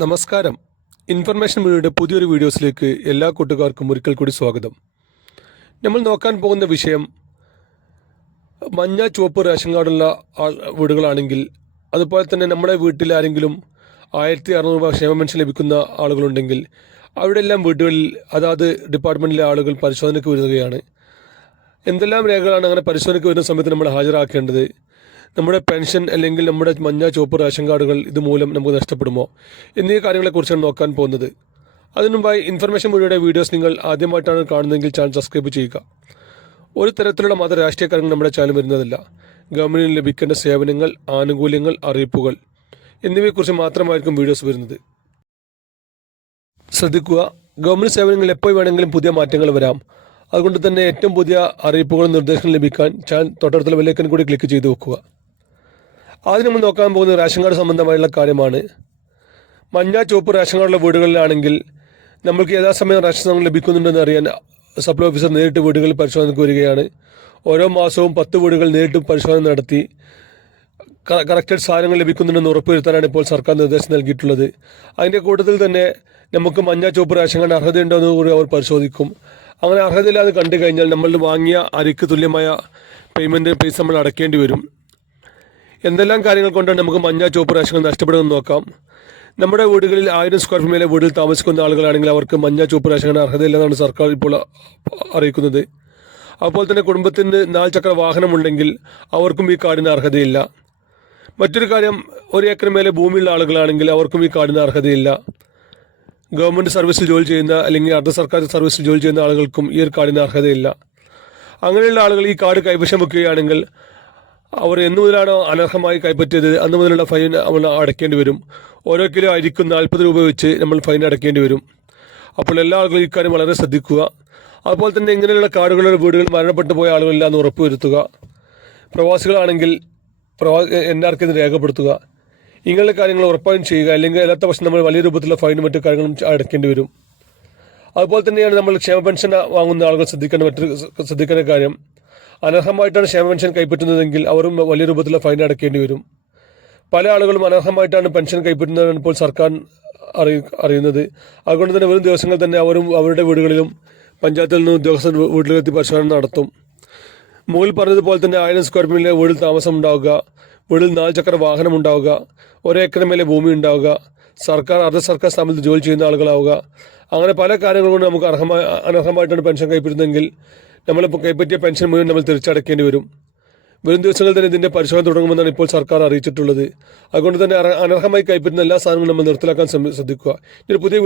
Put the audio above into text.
നമസ്കാരം. ഇൻഫർമേഷൻ മീഡിയയുടെ പുതിയൊരു വീഡിയോസിലേക്ക് എല്ലാ കൂട്ടുകാർക്കും ഒരിക്കൽ കൂടി സ്വാഗതം. നമ്മൾ നോക്കാൻ പോകുന്ന വിഷയം മഞ്ഞ ചുവപ്പ് റേഷൻ കാർഡുള്ള വീടുകളാണെങ്കിൽ, അതുപോലെ തന്നെ നമ്മുടെ വീട്ടിൽ ആരെങ്കിലും 1600 രൂപ ക്ഷേമ പെൻഷൻ ലഭിക്കുന്ന ആളുകളുണ്ടെങ്കിൽ അവിടെ എല്ലാം വീടുകളിൽ അതാത് ഡിപ്പാർട്ട്മെൻറ്റിലെ ആളുകൾ പരിശോധനയ്ക്ക് വരികയാണ്. എന്തെല്ലാം രേഖകളാണ് അങ്ങനെ പരിശോധനയ്ക്ക് വരുന്ന സമയത്ത് നമ്മൾ ഹാജരാക്കേണ്ടത്? നമ്മുടെ പെൻഷൻ അല്ലെങ്കിൽ നമ്മുടെ മഞ്ഞ ചുവപ്പ് റേഷൻ കാർഡുകൾ ഇതുമൂലം നമുക്ക് നഷ്ടപ്പെടുമോ എന്നീ കാര്യങ്ങളെക്കുറിച്ചാണ് നോക്കാൻ പോകുന്നത്. അതിനുമുമ്പായി ഇൻഫർമേഷൻ മീഡിയയുടെ വീഡിയോസ് നിങ്ങൾ ആദ്യമായിട്ടാണ് കാണുന്നതെങ്കിൽ ചാനൽ സബ്സ്ക്രൈബ് ചെയ്യുക. ഒരു തരത്തിലുള്ള മത രാഷ്ട്രീയ കാര്യങ്ങൾ നമ്മുടെ ചാനൽ വരുന്നതല്ല. ഗവൺമെൻറ്റിന് ലഭിക്കേണ്ട സേവനങ്ങൾ, ആനുകൂല്യങ്ങൾ, അറിയിപ്പുകൾ എന്നിവയെക്കുറിച്ച് മാത്രമായിരിക്കും വീഡിയോസ് വരുന്നത്. ശ്രദ്ധിക്കുക, ഗവൺമെൻറ് സേവനങ്ങളിൽ എപ്പോൾ വേണമെങ്കിലും പുതിയ മാറ്റങ്ങൾ വരാം. അതുകൊണ്ട് തന്നെ ഏറ്റവും പുതിയ അറിയിപ്പുകളും നിർദ്ദേശങ്ങളും ലഭിക്കാൻ ചാനൽ തൊട്ടടുത്തുള്ള ബെല്ലൈക്കൺ കൂടി ക്ലിക്ക് ചെയ്ത് വെക്കുക. ആദ്യം നമ്മൾ നോക്കാൻ പോകുന്നത് റേഷൻ കാർഡ് സംബന്ധമായുള്ള കാര്യമാണ്. മഞ്ഞ ചുവപ്പ് റേഷൻ കാർഡുള്ള വീടുകളിലാണെങ്കിൽ നമ്മൾക്ക് യഥാസമയം റേഷൻ സാധനങ്ങൾ ലഭിക്കുന്നുണ്ടെന്ന് അറിയാൻ സപ്ലൈ ഓഫീസർ നേരിട്ട് വീടുകളിൽ പരിശോധനയ്ക്ക് വരികയാണ്. ഓരോ മാസവും 10 വീടുകൾ നേരിട്ട് പരിശോധന നടത്തി കറക്റ്റഡ് സാധനങ്ങൾ ലഭിക്കുന്നുണ്ടെന്ന് ഉറപ്പുവരുത്താനാണ് ഇപ്പോൾ സർക്കാർ നിർദ്ദേശം നൽകിയിട്ടുള്ളത്. അതിൻ്റെ കൂട്ടത്തിൽ തന്നെ നമുക്ക് മഞ്ഞ ചുവപ്പ് റേഷൻ കാർഡ് അർഹതയുണ്ടോ എന്ന് കൂടി അവർ പരിശോധിക്കും. അങ്ങനെ അർഹതയില്ലാതെ കണ്ടു കഴിഞ്ഞാൽ നമ്മൾ വാങ്ങിയ അരിക്ക് തുല്യമായ പൈസ നമ്മൾ അടയ്ക്കേണ്ടി വരും. എന്തെല്ലാം കാര്യങ്ങൾ കൊണ്ടാണ് നമുക്ക് മഞ്ഞ ചുവപ്പ് റേഷൻ നഷ്ടപ്പെടുമെന്ന് നോക്കാം. നമ്മുടെ വീടുകളിൽ 1000 സ്ക്വയർ ഫീറ്റ് മേലെ വീട്ടിൽ താമസിക്കുന്ന ആളുകളാണെങ്കിൽ അവർക്ക് മഞ്ഞ ചുവപ്പ് റേഷൻ അർഹതയില്ലെന്നാണ് സർക്കാർ ഇപ്പോൾ അറിയിക്കുന്നത്. അതുപോലെ തന്നെ കുടുംബത്തിന് 4 ചക്ര വാഹനമുണ്ടെങ്കിൽ അവർക്കും ഈ കാർഡിന് അർഹതയില്ല. മറ്റൊരു കാര്യം, 1 ഏക്കർ മേലെ ഭൂമിയുള്ള ആളുകളാണെങ്കിൽ അവർക്കും ഈ കാർഡിന് അർഹതയില്ല. ഗവൺമെൻറ് സർവീസിൽ ജോലി ചെയ്യുന്ന അല്ലെങ്കിൽ അർദ്ധ സർക്കാർ സർവീസിൽ ജോലി ചെയ്യുന്ന ആളുകൾക്കും ഈ ഒരു കാർഡിന് അർഹതയില്ല. അങ്ങനെയുള്ള ആളുകൾ ഈ കാർഡ് കൈവശം വെക്കുകയാണെങ്കിൽ അവർ എന്നു മുതലാണോ അനർഹമായി കൈപ്പറ്റിയത് അന്ന് മുതലുള്ള ഫൈൻ നമ്മൾ അടയ്ക്കേണ്ടി വരും. ഓരോ കിലോ അരിക്കും 40 രൂപ വെച്ച് നമ്മൾ ഫൈൻ അടയ്ക്കേണ്ടി വരും. അപ്പോൾ എല്ലാ ആളുകളും ഈ കാര്യം വളരെ ശ്രദ്ധിക്കുക. അതുപോലെ തന്നെ ഇങ്ങനെയുള്ള കാർഡുകളുടെ വീടുകൾ മരണപ്പെട്ടു പോയ ആളുകളില്ല എന്ന് ഉറപ്പുവരുത്തുക. പ്രവാസികളാണെങ്കിൽ NRK രേഖപ്പെടുത്തുക. ഇങ്ങനെയുള്ള കാര്യങ്ങൾ ഉറപ്പായും ചെയ്യുക. അല്ലെങ്കിൽ അല്ലാത്ത പക്ഷം നമ്മൾ വലിയ രൂപത്തിലുള്ള ഫൈനും മറ്റു കാര്യങ്ങളും അടയ്ക്കേണ്ടി വരും. അതുപോലെ തന്നെയാണ് നമ്മൾ ക്ഷേമ പെൻഷൻ വാങ്ങുന്ന ആളുകൾ ശ്രദ്ധിക്കേണ്ട കാര്യം. അനർഹമായിട്ടാണ് ക്ഷേമ പെൻഷൻ കൈപ്പറ്റുന്നതെങ്കിൽ അവരും വലിയ രൂപത്തിലുള്ള ഫൈൻ അടയ്ക്കേണ്ടി വരും. പല ആളുകളും അനർഹമായിട്ടാണ് പെൻഷൻ കൈപ്പറ്റുന്നതെന്ന് ഇപ്പോൾ സർക്കാർ അറിയുന്നത്. അതുകൊണ്ട് തന്നെ വരും ദിവസങ്ങൾ തന്നെ അവരും അവരുടെ വീടുകളിലും പഞ്ചായത്തിൽ നിന്ന് ഉദ്യോഗസ്ഥർ വീട്ടിലെത്തി പരിശോധന നടത്തും. മുകളിൽ പറഞ്ഞതുപോലെ തന്നെ 1000 സ്ക്വയർ ഫീറ്റിലെ വീട്ടിൽ താമസം ഉണ്ടാവുക, വീട്ടിൽ 4 ചക്ര വാഹനം ഉണ്ടാവുക, 1 ഏക്കർ മേലെ ഭൂമി ഉണ്ടാവുക, സർക്കാർ അർദ്ധ സർക്കാർ സ്ഥാപനത്തിൽ ജോലി ചെയ്യുന്ന ആളുകളാവുക. അങ്ങനെ പല കാര്യങ്ങൾ കൊണ്ട് നമുക്ക് അനർഹമായിട്ടാണ് പെൻഷൻ കൈപ്പറ്റുന്നതെങ്കിൽ നമ്മളിപ്പോൾ കൈപ്പറ്റിയ പെൻഷൻ മുഴുവൻ നമ്മൾ തിരിച്ചടയ്ക്കേണ്ടി വരും. വരും ദിവസങ്ങളിൽ തന്നെ ഇതിൻ്റെ പരിശോധന തുടങ്ങുമെന്നാണ് ഇപ്പോൾ സർക്കാർ അറിയിച്ചിട്ടുള്ളത്. അതുകൊണ്ട് തന്നെ അനർഹമായി കൈപ്പറ്റുന്ന എല്ലാ സാധനങ്ങളും നമ്മൾ നിർത്തലാക്കാൻ ശ്രദ്ധിക്കുക. ഒരു പുതിയ